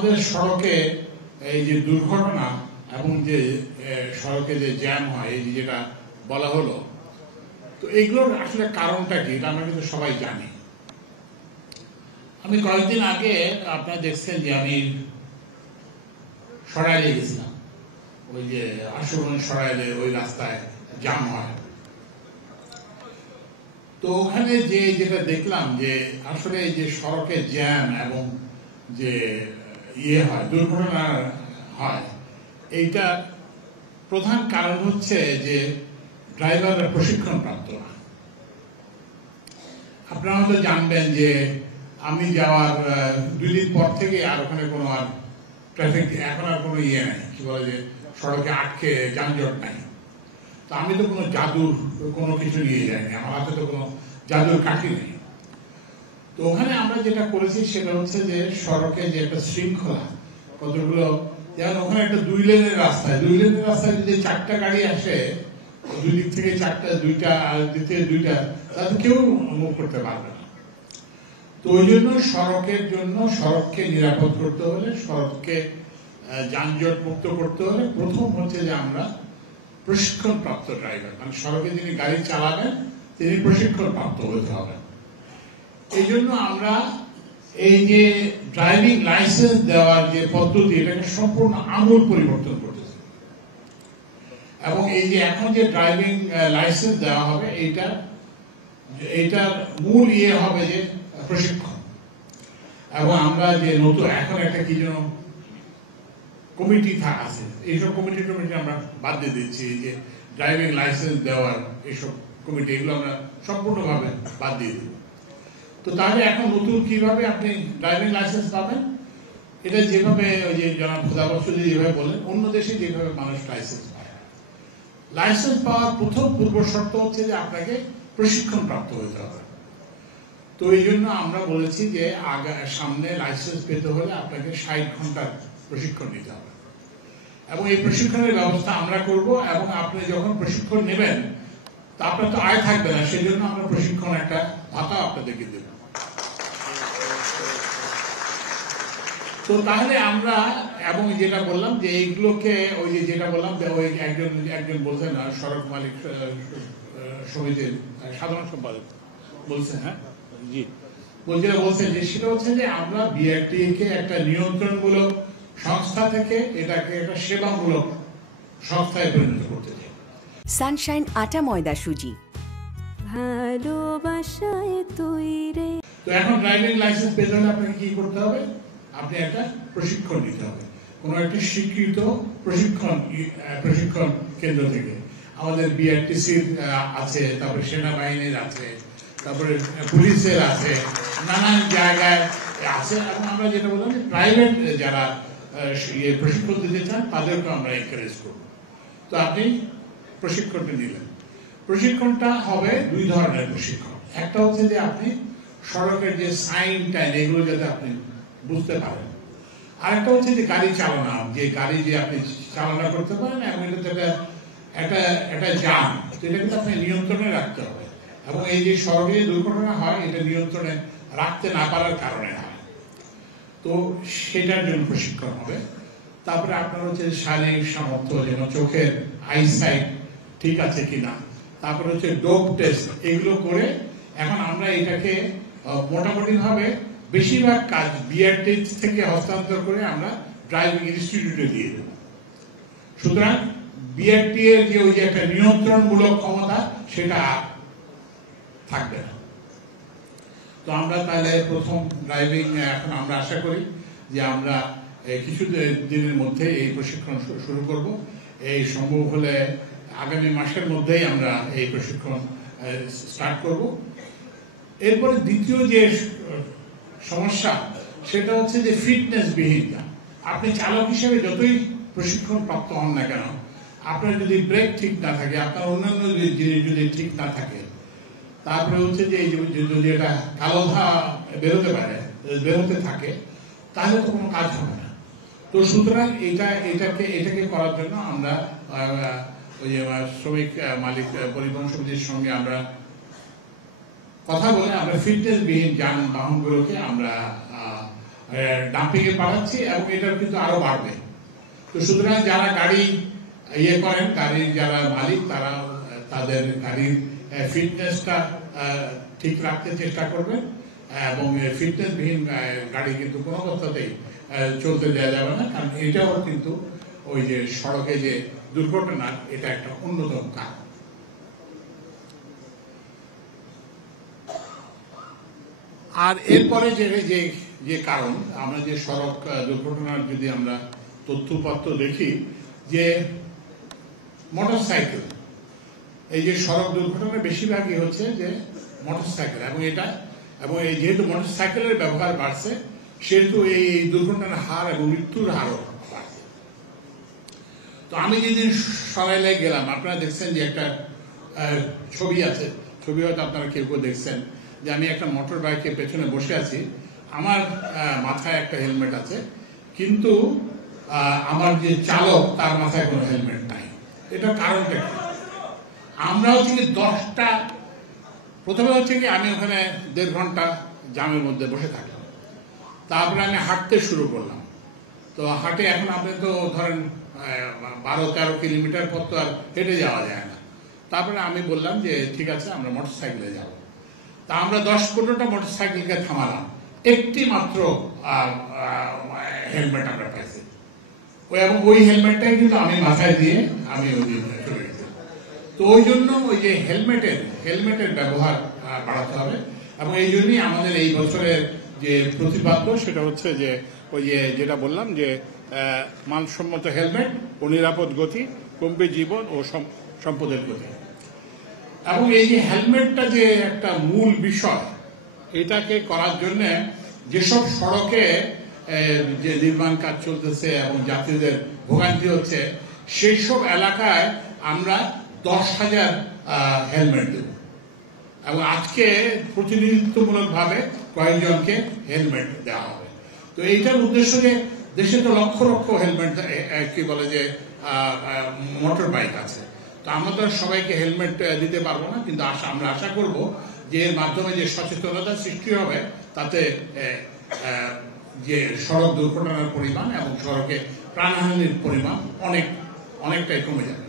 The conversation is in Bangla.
আমাদের সড়কে এই যে দুর্ঘটনা এবং যে সড়কে যে জ্যাম হয় এই যেটা বলা হলো, তো এইগুলোর আসলে কারণটা কি এটা আমরা কিন্তু সবাই জানি। আমি কয়েকদিন আগে আপনারা দেখছেন যে আমি সরাইলে গেছিলাম, ওই যে আশুগঞ্জ সরাইলে ওই রাস্তায় জ্যাম হয়। তো ওখানে যেটা দেখলাম যে আসলে এই যে সড়কে জ্যাম এবং যে হয় দুর্ঘটনা হয়, এইটা প্রধান কারণ হচ্ছে যে ড্রাইভাররা প্রশিক্ষণ প্রাপ্ত না। আপনারা হয়তো জানবেন যে আমি যাওয়ার 2 দিন পর থেকে আর ওখানে কোনো আর ট্রাফিক এখন আর কোনো নাই, কি বলে যে সড়কে আটকে যানজট নাই। তো আমি তো কোনো জাদুর কোনো কিছু নিয়ে যাইনি, আমার হাতে তো কোনো জাদুর কাঠি নেই। তো ওখানে আমরা যেটা করেছি সেটা হচ্ছে যে সড়কে যে একটা শৃঙ্খলা, কতগুলো যেমন ওখানে একটা 2 লেনের রাস্তায় যদি 4টা গাড়ি আসে, 2 দিক থেকে 4টা, 2টা আর দিক থেকে 2টা, তাতে কেউ মুভ করতে পারবে না। তো ওই জন্য সড়ককে নিরাপদ করতে হলে, সড়ককে যানজট মুক্ত করতে হলে প্রথম হচ্ছে যে আমরা প্রশিক্ষণ প্রাপ্ত ড্রাইভার, মানে সড়কে যিনি গাড়ি চালাবেন তিনি প্রশিক্ষণ প্রাপ্ত হতে হবে। এই জন্য আমরা এই যে ড্রাইভিং লাইসেন্স দেওয়ার যে পদ্ধতি, এটাকে সম্পূর্ণ আমূল পরিবর্তন করতেছে। এবং এই যে এখন যে ড্রাইভিং লাইসেন্স দেওয়া হবে, এইটার মূল হবে যে প্রশিক্ষণ। এবং আমরা যে নতুন এখন একটা কি যেন কমিটি আছে, এইসব কমিটি আমরা বাদ দিয়ে দিচ্ছি, যে ড্রাইভিং লাইসেন্স দেওয়ার এইসব কমিটি, এগুলো আমরা সম্পূর্ণভাবে বাদ দিয়ে দেব। তো তাহলে এখন নতুন কিভাবে আপনি ড্রাইভিং লাইসেন্স পাবেন, এটা যেভাবে ওই যে জনাব খুদাবৎসুদি যেভাবে বলেন, অন্য দেশে যেভাবে মানুষ লাইসেন্স পায়। লাইসেন্স পাওয়ার প্রথম পূর্ব শর্ত হচ্ছে যে আপনাকে প্রশিক্ষণ প্রাপ্ত হতে হবে। তো এই জন্য আমরা বলেছি যে সামনে লাইসেন্স পেতে হলে আপনাকে 60 ঘন্টার প্রশিক্ষণ নিতে হবে, এবং এই প্রশিক্ষণের ব্যবস্থা আমরা করব। এবং আপনি যখন প্রশিক্ষণ নেবেন তা আপনার তো আয় থাকবে না, সেই জন্য আমরা প্রশিক্ষণ একটা ভাতা আপনাদেরকে দেব। তো তাহলে আমরা, এবং যেটা বললাম যে এইগুলোকে ওই যে যেটা বললাম ওই একজন বলছেন সড়ক মালিক সমিতির সাধারণ সম্পাদক বলছেন, হ্যাঁ জি, বলছেন যে সেটা হচ্ছে যে আমরা বিআরটিএ কে একটা নিয়ন্ত্রণমূলক সংস্থা থেকে এটাকে একটা সেবামূলক সংস্থায় পরিণত করতে চাই। সানশাইন আটা ময়দা সুজি, ভালোবাসায় তৈরি। তো এখন ড্রাইভিং লাইসেন্স পেতে হলে আপনাকে কি করতে হবে, আপনি একটা প্রশিক্ষণ নিতে হবে কোনো একটা স্বীকৃত প্রশিক্ষণ কেন্দ্র থেকে। আমাদের বিআরটিসির আছে, তারপরে সেনাবাহিনীর আছে, তারপরে পুলিশের আছে, নানান জায়গায় আছে। এবং আমরা যেটা বললাম যে প্রাইভেট যারা প্রশিক্ষণ দিতে চান তাদেরকে আমরা এনকারেজ করব। তো আপনি প্রশিক্ষণটা নিলেন, প্রশিক্ষণটা হবে 2 ধরনের প্রশিক্ষণ। একটা হচ্ছে যে আপনি সড়কের যে সাইন টাইন এগুলো যাতে আপনি বুঝতে পারেন, আরেকটা হচ্ছে যে গাড়ি চালানো, যে গাড়ি যে আপনি চালনা করতে পারেন, এবং এটা একটা যান, এটা কিন্তু আপনি নিয়ন্ত্রণে রাখতে হবে। এবং এই যে সড়কে দুর্ঘটনা হয় এটা নিয়ন্ত্রণে রাখতে না পারার কারণে হয়, তো সেটার জন্য প্রশিক্ষণ হবে। তারপরে আপনার হচ্ছে শারীরিক সামর্থ্য, যেমন চোখের আইসাইট ঠিক আছে কিনা, তারপরে হচ্ছে ডোপ টেস্ট, এগুলো করে এখন আমরা এটাকে মোটামুটি ভাবে বেশিরভাগ কাজ বিআরটি থেকে হস্তান্তর করে আমরা ড্রাইভিং ইনস্টিটিউটে দিয়ে দেব। সুতরাং বিআরটি এর যে ওই যে একটা নিয়ন্ত্রণমূলক ক্ষমতা সেটা থাকবে না। তো আমরা তাহলে প্রথম ড্রাইভিং এখন আমরা আশা করি যে আমরা কিছু দিনের মধ্যে এই প্রশিক্ষণ শুরু করব। এই সম্ভব হলে আগামী মাসের মধ্যেই আমরা এই প্রশিক্ষণ স্টার্ট করব। এরপরে দ্বিতীয় যে সমস্যা সেটা হচ্ছে যে ফিটনেস বিহীনতা। আপনি চালক হিসেবে যতই প্রশিক্ষণ প্রাপ্ত হন না কেন, আপনার যদি ব্রেক ঠিক না থাকে, আপনার অন্যান্য জিনিস যদি ঠিক না থাকে, তারপরে হচ্ছে যে যদি এটা কালো ধোঁয়া বেরোতে থাকে, তাহলে তো কোনো কাজ হবে না। তো সুতরাং এটাকে করার জন্য আমরা ওই শ্রমিক মালিক পরিবহন সমিতির সঙ্গে আমরা কথা বলে আমরা ফিটনেস বিহীন যানবাহনগুলোকে আমরা ডাম্পিং এ পাঠাচ্ছি এবং এটা কিন্তু আরো বাড়বে। তো সুতরাং যারা গাড়ি করেন, গাড়ির যারা মালিক, তারা তাদের গাড়ির ফিটনেসটা ঠিক রাখতে চেষ্টা করবেন এবং ফিটনেসবিহীন গাড়ি কিন্তু কোনো অবস্থাতেই চলতে দেওয়া যাবে না, কারণ এটাও কিন্তু ওই যে সড়কে যে দুর্ঘটনা, এটা একটা অন্যতম কারণ। আর এরপরে যে কারণ, আমরা যে সড়ক দুর্ঘটনার যদি আমরা তথ্যপত্র দেখি, যে মোটরসাইকেল, এই যে সড়ক দুর্ঘটনা বেশিরভাগই হচ্ছে যে মোটরসাইকেল, এবং এই যেহেতু মোটরসাইকেলের ব্যবহার বাড়ছে, সেহেতু এই দুর্ঘটনার হার এবং মৃত্যুর হারও বাড়ছে। তো আমি যেদিন সরাইলে গেলাম, আপনারা দেখছেন যে একটা ছবি আছে, ছবি হয়তো আপনারা কেউ কেউ দেখছেন, যে আমি একটা মোটর বাইকের পেছনে বসে আছি, আমার মাথায় একটা হেলমেট আছে, কিন্তু আমার যে চালক তার মাথায় কোনো হেলমেট নাই। এটা কারণটা কি? আমরা হচ্ছে কি 10টা, প্রথমে হচ্ছে কি আমি ওখানে 1.5 ঘন্টা জামের মধ্যে বসে থাকলাম, তারপরে আমি হাঁটতে শুরু করলাম। তো হাঁটে এখন আপনি তো ধরেন 12-13 কিলোমিটার পর তো আর হেঁটে যাওয়া যায় না। তারপরে আমি বললাম যে ঠিক আছে, আমরা মোটরসাইকেলে যাব। তা আমরা 10-15টা মোটরসাইকেলকে থামালাম, একটি মাত্র হেলমেট আমরা পাইছি, এবং ওই হেলমেটটাই কিন্তু আমি মাথায় দিয়ে আমি ওই দিন চলে গেছি। তো ওই জন্য ওই যে হেলমেটের ব্যবহার বাড়াতে হবে, এবং এই জন্যই আমাদের এই বছরের যে প্রতিপাদ্য, সেটা হচ্ছে যে ওই যে যেটা বললাম যে মানসম্মত হেলমেট ও নিরাপদ গতি কমবে জীবন ও সম্পদের গতি। এবং এই যে হেলমেটটা যে একটা মূল বিষয়, এটাকে করার জন্য যেসব সড়কে যে নির্মাণ কাজ চলতেছে এবং যাত্রীদের ভোগান্তি হচ্ছে, সেই সব এলাকায় আমরা 10,000 হেলমেট দেব, এবং আজকে প্রতিনিধিত্বমূলকভাবে কয়েকজনকে হেলমেট দেওয়া হবে। তো এইটার উদ্দেশ্য যে দেশে তো লক্ষ লক্ষ হেলমেট, কি বলে যে মোটর বাইক আছে, তো আমরা তো সবাইকে হেলমেট দিতে পারবো না, কিন্তু আমরা আশা করব যে এর মাধ্যমে যে সচেতনতা সৃষ্টি হবে, তাতে যে সড়ক দুর্ঘটনার পরিমাণ এবং সড়কে প্রাণহানির পরিমাণ অনেকটাই কমে যাবে।